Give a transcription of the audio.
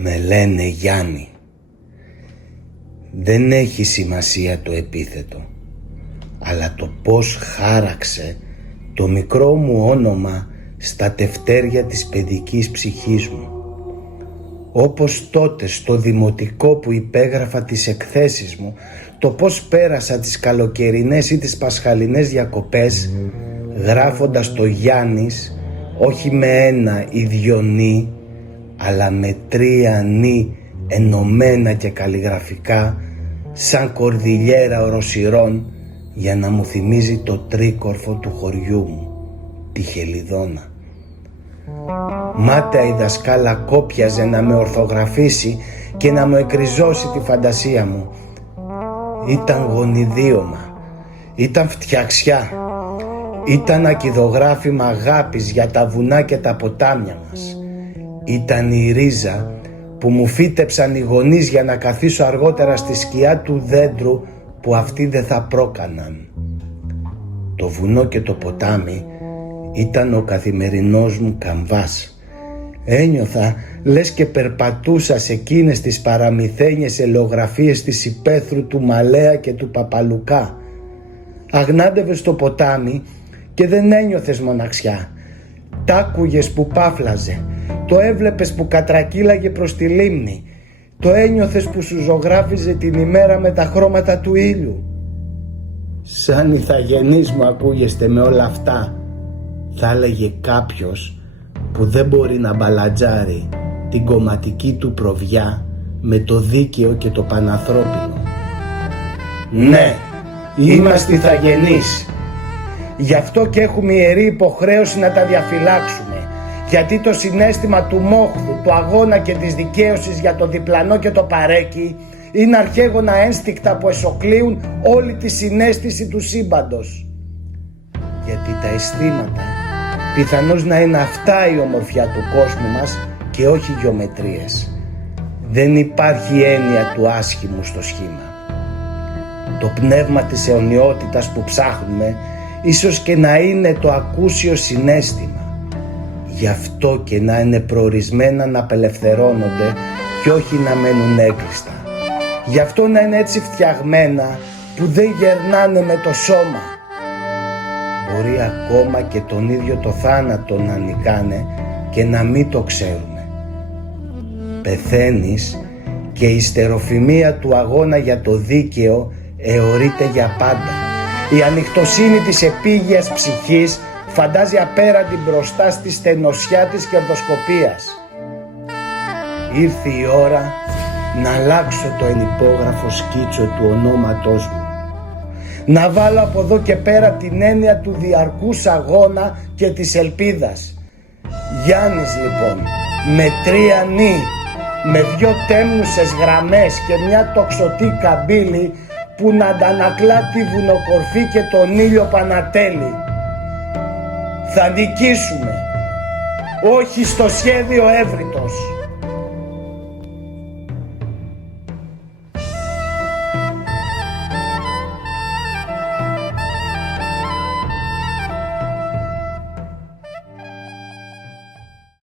Με λένε Γιάννη. Δεν έχει σημασία το επίθετο, αλλά το πώς χάραξε το μικρό μου όνομα στα τευτέρια της παιδικής ψυχής μου. Όπως τότε στο δημοτικό που υπέγραφα τις εκθέσεις μου, το πώς πέρασα τις καλοκαιρινές ή τις πασχαλινές διακοπές, γράφοντας το Γιάννης όχι με ένα ή δυο νι, αλλά με 3 νι ενωμένα και καλλιγραφικά σαν κορδιλιέρα οροσειρών, για να μου θυμίζει το τρίκορφο του χωριού μου, τη Χελιδόνα. Μάταια η δασκάλα κόπιαζε να με ορθογραφήσει και να μου εκριζώσει τη φαντασία μου. Ήταν γονιδίωμα, ήταν φτιαξιά, ήταν ακηδογράφημα αγάπης για τα βουνά και τα ποτάμια μας. Ήταν η ρίζα που μου φύτεψαν οι γονείς για να καθίσω αργότερα στη σκιά του δέντρου που αυτοί δεν θα πρόκαναν. Το βουνό και το ποτάμι ήταν ο καθημερινός μου καμβάς. Ένιωθα λες και περπατούσα σε εκείνες τις παραμυθένιες ελεογραφίες της υπαίθρου του Μαλέα και του Παπαλουκά. Αγνάντευες στο ποτάμι και δεν ένιωθες μοναξιά. Τ' άκουγες που πάφλαζε, το έβλεπες που κατρακύλαγε προς τη λίμνη, το ένιωθες που σου ζωγράφιζε την ημέρα με τα χρώματα του ήλιου. Σαν ηθαγενής μου ακούγεστε με όλα αυτά, θα έλεγε κάποιος που δεν μπορεί να μπαλατζάρει την κομματική του προβιά με το δίκαιο και το πανανθρώπινο. Ναι, είμαστε ηθαγενείς. Γι' αυτό και έχουμε ιερή υποχρέωση να τα διαφυλάξουμε. Γιατί το συναίσθημα του μόχθου, του αγώνα και της δικαίωσης για το διπλανό και το παρέκι είναι αρχαίγωνα ένστικτα που εσωκλείουν όλη τη συναίσθηση του σύμπαντος. Γιατί τα αισθήματα πιθανώς να είναι αυτά η ομορφιά του κόσμου μας και όχι γεωμετρίες. Δεν υπάρχει έννοια του άσχημου στο σχήμα. Το πνεύμα της αιωνιότητας που ψάχνουμε ίσως και να είναι το ακούσιο συναίσθημα. Γι' αυτό και να είναι προορισμένα να απελευθερώνονται και όχι να μένουν έκλειστα. Γι' αυτό να είναι έτσι φτιαγμένα που δεν γερνάνε με το σώμα. Μπορεί ακόμα και τον ίδιο το θάνατο να νικάνε και να μην το ξέρουμε. Πεθαίνεις και η στεροφημία του αγώνα για το δίκαιο αιωρείται για πάντα. Η ανοιχτοσύνη της επίγειας ψυχής φαντάζει απέραντη μπροστά στη στενοσιά της κερδοσκοπίας. Ήρθε η ώρα να αλλάξω το ενυπόγραφο σκίτσο του ονόματός μου. Να βάλω από εδώ και πέρα την έννοια του διαρκούς αγώνα και της ελπίδας. Γιάννης λοιπόν, με 3 νι, με 2 τέμνουσες γραμμές και μια τοξωτή καμπύλη που να αντανακλά τη βουνοκορφή και τον ήλιο Πανατέλη. Θα νικήσουμε, όχι στο σχέδιο Εύρητος.